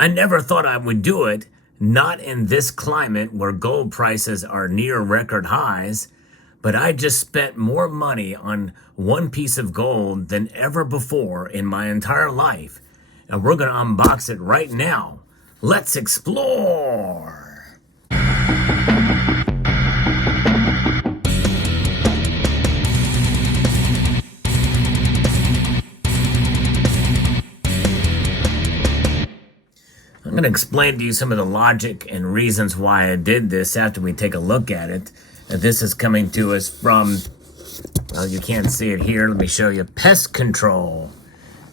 I never thought I would do it, not in this climate where gold prices are near record highs, but I just spent more money on one piece of gold than ever before in my entire life. And we're going to unbox it right now. Let's explore. I'm going to explain to you some of the logic and reasons why I did this after we take a look at it. This is coming to us from, well, you can't see it here. Let me show you. Pest Control.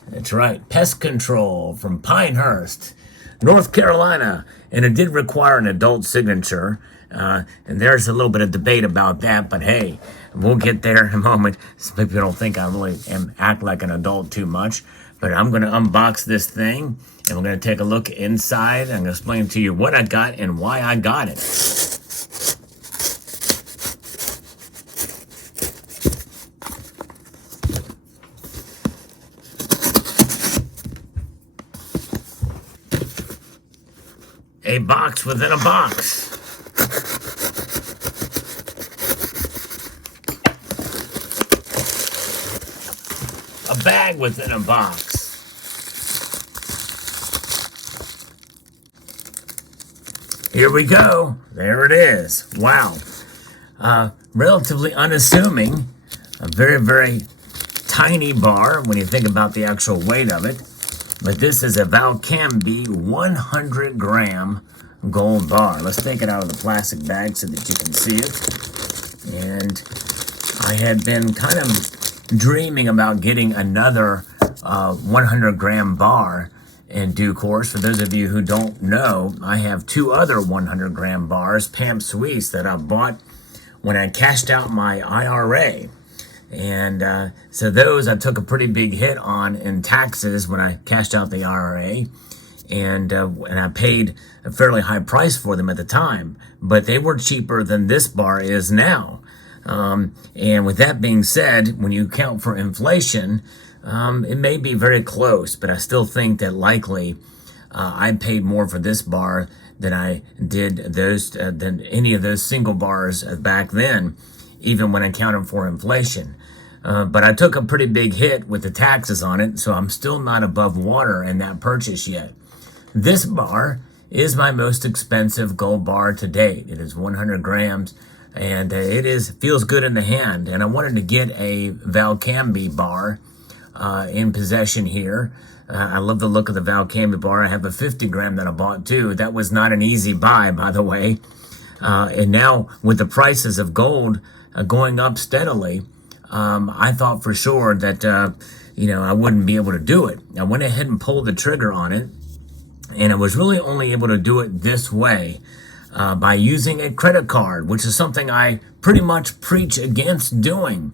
That's right, Pest Control from Pinehurst, North Carolina. And it did require an adult signature. And there's a little bit of debate about that, but hey, we'll get there in a moment. Some people don't think I really act like an adult too much. But I'm going to unbox this thing, and we're going to take a look inside. I'm going to explain to you what I got and why I got it. A box within a box. A bag within a box. Here we go. There it is. Wow. Relatively unassuming. A very, very tiny bar when you think about the actual weight of it. But this is a Valcambi 100 gram gold bar. Let's take it out of the plastic bag so that you can see it. And I had been kind of dreaming about getting another 100 gram bar in due course. For those of you who don't know, I have two other 100 gram bars, Pamp Suisse, that I bought when I cashed out my IRA. And so those I took a pretty big hit on in taxes when I cashed out the IRA. And I paid a fairly high price for them at the time. But they were cheaper than this bar is now. And with that being said, when you account for inflation, it may be very close, but I still think that likely I paid more for this bar than I did than any of those single bars back then, even when I counted for inflation. But I took a pretty big hit with the taxes on it, so I'm still not above water in that purchase yet. This bar is my most expensive gold bar to date. It is 100 grams. And feels good in the hand. And I wanted to get a Valcambi bar in possession here. I love the look of the Valcambi bar. I have a 50 gram that I bought too. That was not an easy buy, by the way. And now with the prices of gold going up steadily, I thought for sure that, I wouldn't be able to do it. I went ahead and pulled the trigger on it. And I was really only able to do it this way. By using a credit card, which is something I pretty much preach against doing,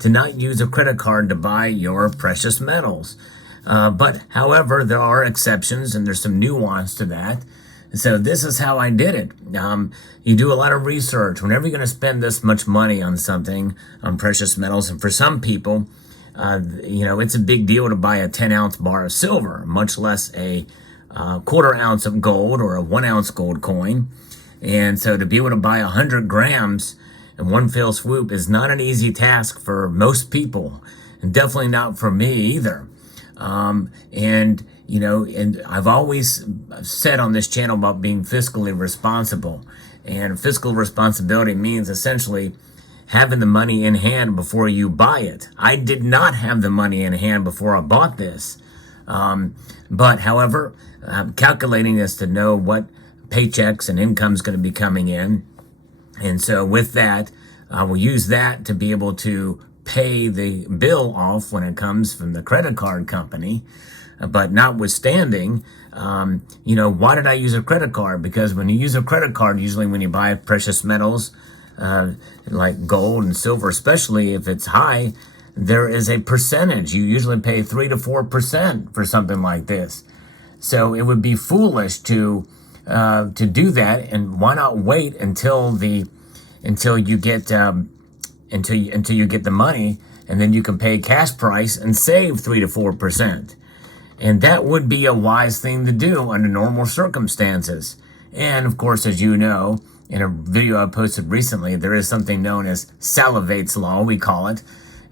to not use a credit card to buy your precious metals. But however, there are exceptions and there's some nuance to that. So this is how I did it. You do a lot of research. Whenever you're going to spend this much money on something, on precious metals, and for some people, it's a big deal to buy a 10-ounce bar of silver, much less a quarter ounce of gold or a 1 ounce gold coin. And so to be able to buy 100 grams in one fell swoop is not an easy task for most people, and definitely not for me either. And I've always said on this channel about being fiscally responsible. And fiscal responsibility means essentially having the money in hand before you buy it. I did not have the money in hand before I bought this. But however, I'm calculating this to know what paychecks and income's going to be coming in. And so with that, I will use that to be able to pay the bill off when it comes from the credit card company. But notwithstanding, why did I use a credit card? Because when you use a credit card, usually when you buy precious metals, like gold and silver, especially if it's high, there is a percentage. You usually pay 3 to 4% for something like this. So it would be foolish to do that, and why not wait until you get the money, and then you can pay cash price and save 3 to 4%. And that would be a wise thing to do under normal circumstances. And of course, as you know, in a video I posted recently, there is something known as Salivate's Law, we call it.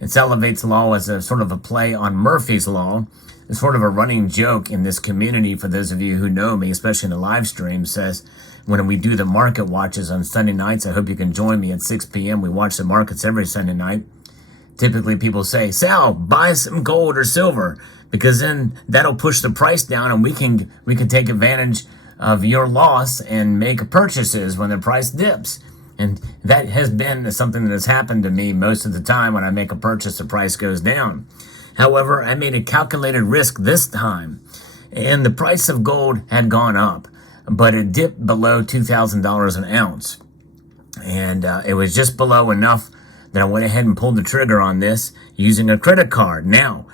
And Salivate's Law is a sort of a play on Murphy's Law. It's sort of a running joke in this community, for those of you who know me, especially in the live stream, says when we do the market watches on Sunday nights, I hope you can join me at 6 p.m. We watch the markets every Sunday night. Typically people say, Sal, buy some gold or silver, because then that'll push the price down and we can take advantage of your loss and make purchases when the price dips. And that has been something that has happened to me most of the time. When I make a purchase, the price goes down. However, I made a calculated risk this time, and the price of gold had gone up, but it dipped below $2,000 an ounce. And it was just below enough that I went ahead and pulled the trigger on this using a credit card. Now,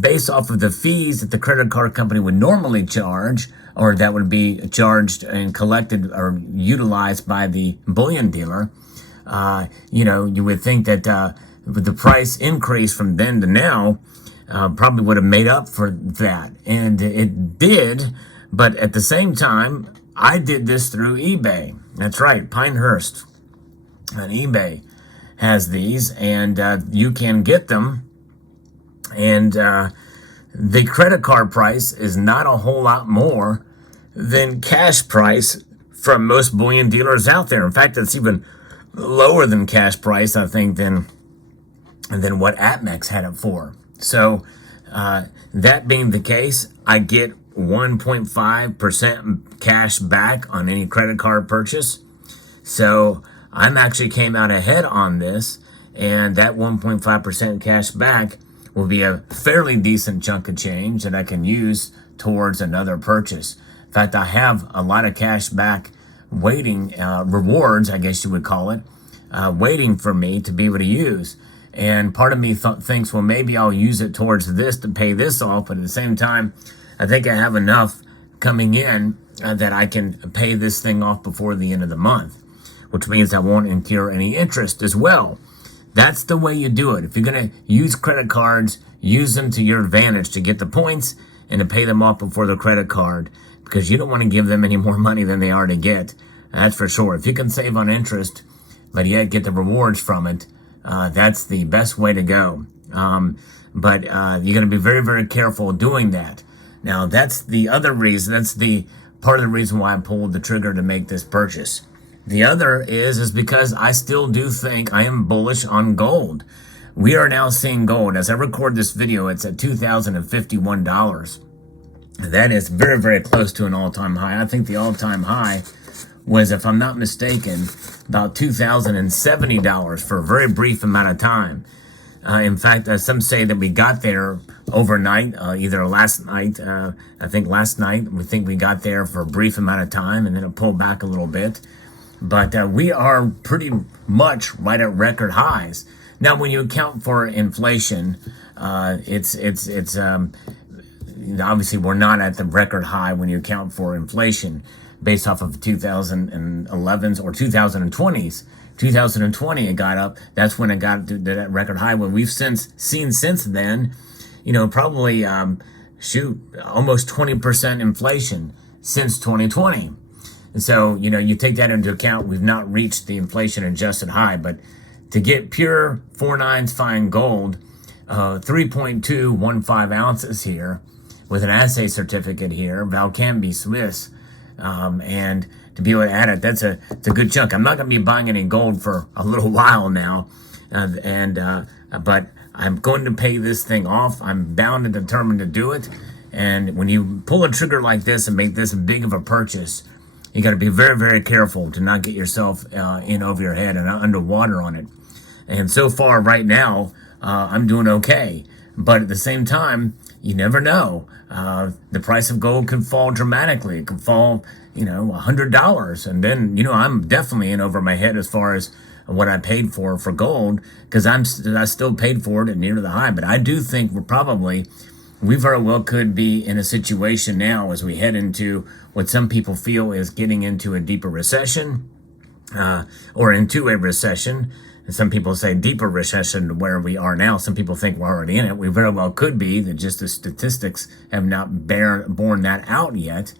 based off of the fees that the credit card company would normally charge, or that would be charged and collected or utilized by the bullion dealer, you would think that with the price increase from then to now, probably would have made up for that. And it did, but at the same time, I did this through eBay. That's right, Pinehurst on eBay has these, and you can get them. And the credit card price is not a whole lot more than cash price from most bullion dealers out there. In fact, it's even lower than cash price, I think, than what APMEX had it for. So that being the case, I get 1.5% cash back on any credit card purchase. So I'm actually came out ahead on this, and that 1.5% cash back will be a fairly decent chunk of change that I can use towards another purchase. In fact, I have a lot of cash back waiting, rewards, I guess you would call it, waiting for me to be able to use. And part of me thinks, well, maybe I'll use it towards this to pay this off. But at the same time, I think I have enough coming in that I can pay this thing off before the end of the month, which means I won't incur any interest as well. That's the way you do it. If you're going to use credit cards, use them to your advantage to get the points and to pay them off before the credit card, because you don't want to give them any more money than they already get. That's for sure. If you can save on interest, but yet get the rewards from it, that's the best way to go. But you're going to be very, very careful doing that. Now, that's the other reason. That's the part of the reason why I pulled the trigger to make this purchase. The other is because I still do think I am bullish on gold. We are now seeing gold. As I record this video, it's at $2,051. That is very, very close to an all-time high. I think the all-time high was, if I'm not mistaken, about $2,070 for a very brief amount of time. In fact, some say that we got there overnight, either last night, I think last night, we think we got there for a brief amount of time, and then it pulled back a little bit. But we are pretty much right at record highs. Now, when you account for inflation, obviously we're not at the record high when you account for inflation based off of 2011s or 2020s. 2020 it got up. That's when it got to that record high. When we've seen since then, probably almost 20% inflation since 2020. And so, you take that into account, we've not reached the inflation adjusted high. But to get pure 4/9 fine gold, 3.215 ounces here with an assay certificate here, Valcambi Swiss, and to be able to add it, it's a good chunk. I'm not going to be buying any gold for a little while now, but I'm going to pay this thing off. I'm bound and determined to do it. And when you pull a trigger like this and make this big of a purchase, you got to be very, very careful to not get yourself in over your head and underwater on it. And so far, right now, I'm doing okay. But at the same time, you never know. The price of gold could fall dramatically. It could fall, $100. And then, I'm definitely in over my head as far as what I paid for gold, because I still paid for it at near the high. But I do think we very well could be in a situation now as we head into what some people feel is getting into a deeper recession, or into a recession, some people say deeper recession to where we are now. Some people think we're already in it. We very well could be. That just the statistics have not borne that out yet.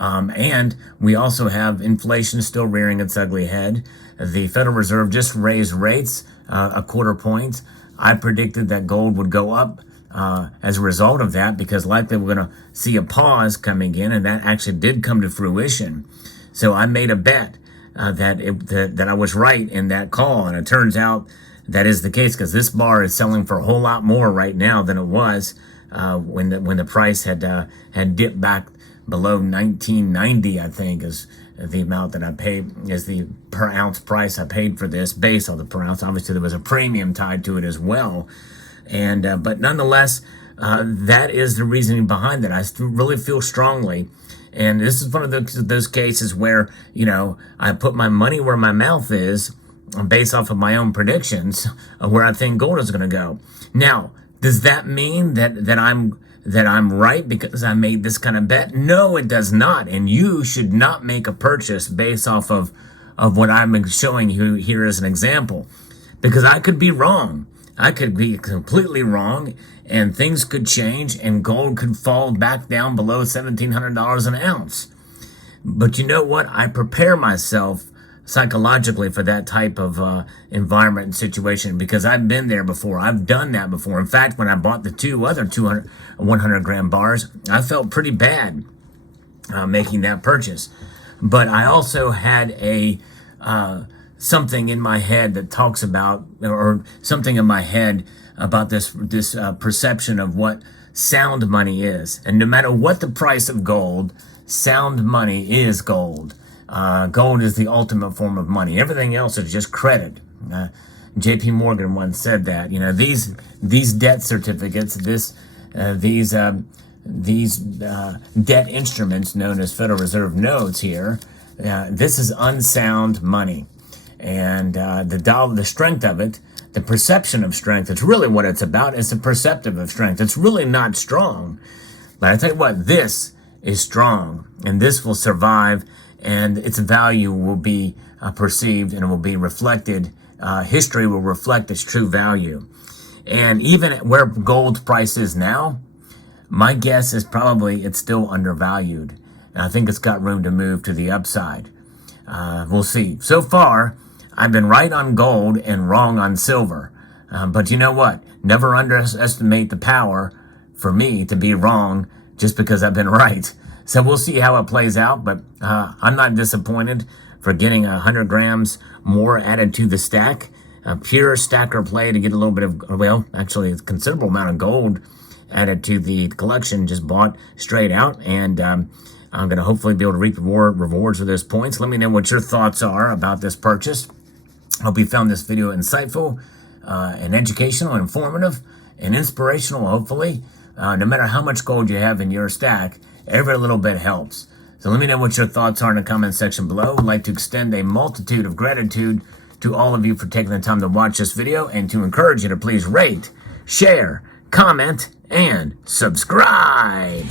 And we also have inflation still rearing its ugly head. The Federal Reserve just raised rates a quarter point. I predicted that gold would go up as a result of that, because likely we're going to see a pause coming in, and that actually did come to fruition. So I made a bet that I was right in that call, and it turns out that is the case, because this bar is selling for a whole lot more right now than it was when the price had dipped back below 1990. I think is the amount that I paid, is the per ounce price I paid for this, based on the per ounce. Obviously, there was a premium tied to it as well, and but nonetheless, that is the reasoning behind it. I really feel strongly. And this is one of those cases where, I put my money where my mouth is based off of my own predictions of where I think gold is going to go. Now, does that mean that I'm right because I made this kind of bet? No, it does not. And you should not make a purchase based off of what I'm showing you here as an example, because I could be wrong. I could be completely wrong, and things could change, and gold could fall back down below $1,700 an ounce. But you know what? I prepare myself psychologically for that type of environment and situation, because I've been there before. I've done that before. In fact, when I bought the two other 100-gram bars, I felt pretty bad making that purchase. But I also had something in my head that talks about, or something in my head about this perception of what sound money is. And no matter what the price of gold, sound money is gold. Gold is the ultimate form of money. Everything else is just credit. J.P. Morgan once said that. These debt certificates, these debt instruments known as Federal Reserve notes here, this is unsound money. And the strength of it, the perception of strength, it's really what it's about. It's the perceptive of strength. It's really not strong. But I tell you what, this is strong, and this will survive, and its value will be perceived, and it will be reflected. History will reflect its true value. And even where gold price is now, my guess is probably it's still undervalued. And I think it's got room to move to the upside. We'll see. So far, I've been right on gold and wrong on silver. But you know what? Never underestimate the power for me to be wrong just because I've been right. So we'll see how it plays out. But I'm not disappointed for getting 100 grams more added to the stack. A pure stacker play to get a little bit of, well, actually a considerable amount of gold added to the collection, just bought straight out. And I'm going to hopefully be able to reap rewards for those points. Let me know what your thoughts are about this purchase. Hope you found this video insightful and educational, informative, and inspirational, hopefully. No matter how much gold you have in your stack, every little bit helps. So let me know what your thoughts are in the comment section below. I'd like to extend a multitude of gratitude to all of you for taking the time to watch this video, and to encourage you to please rate, share, comment, and subscribe.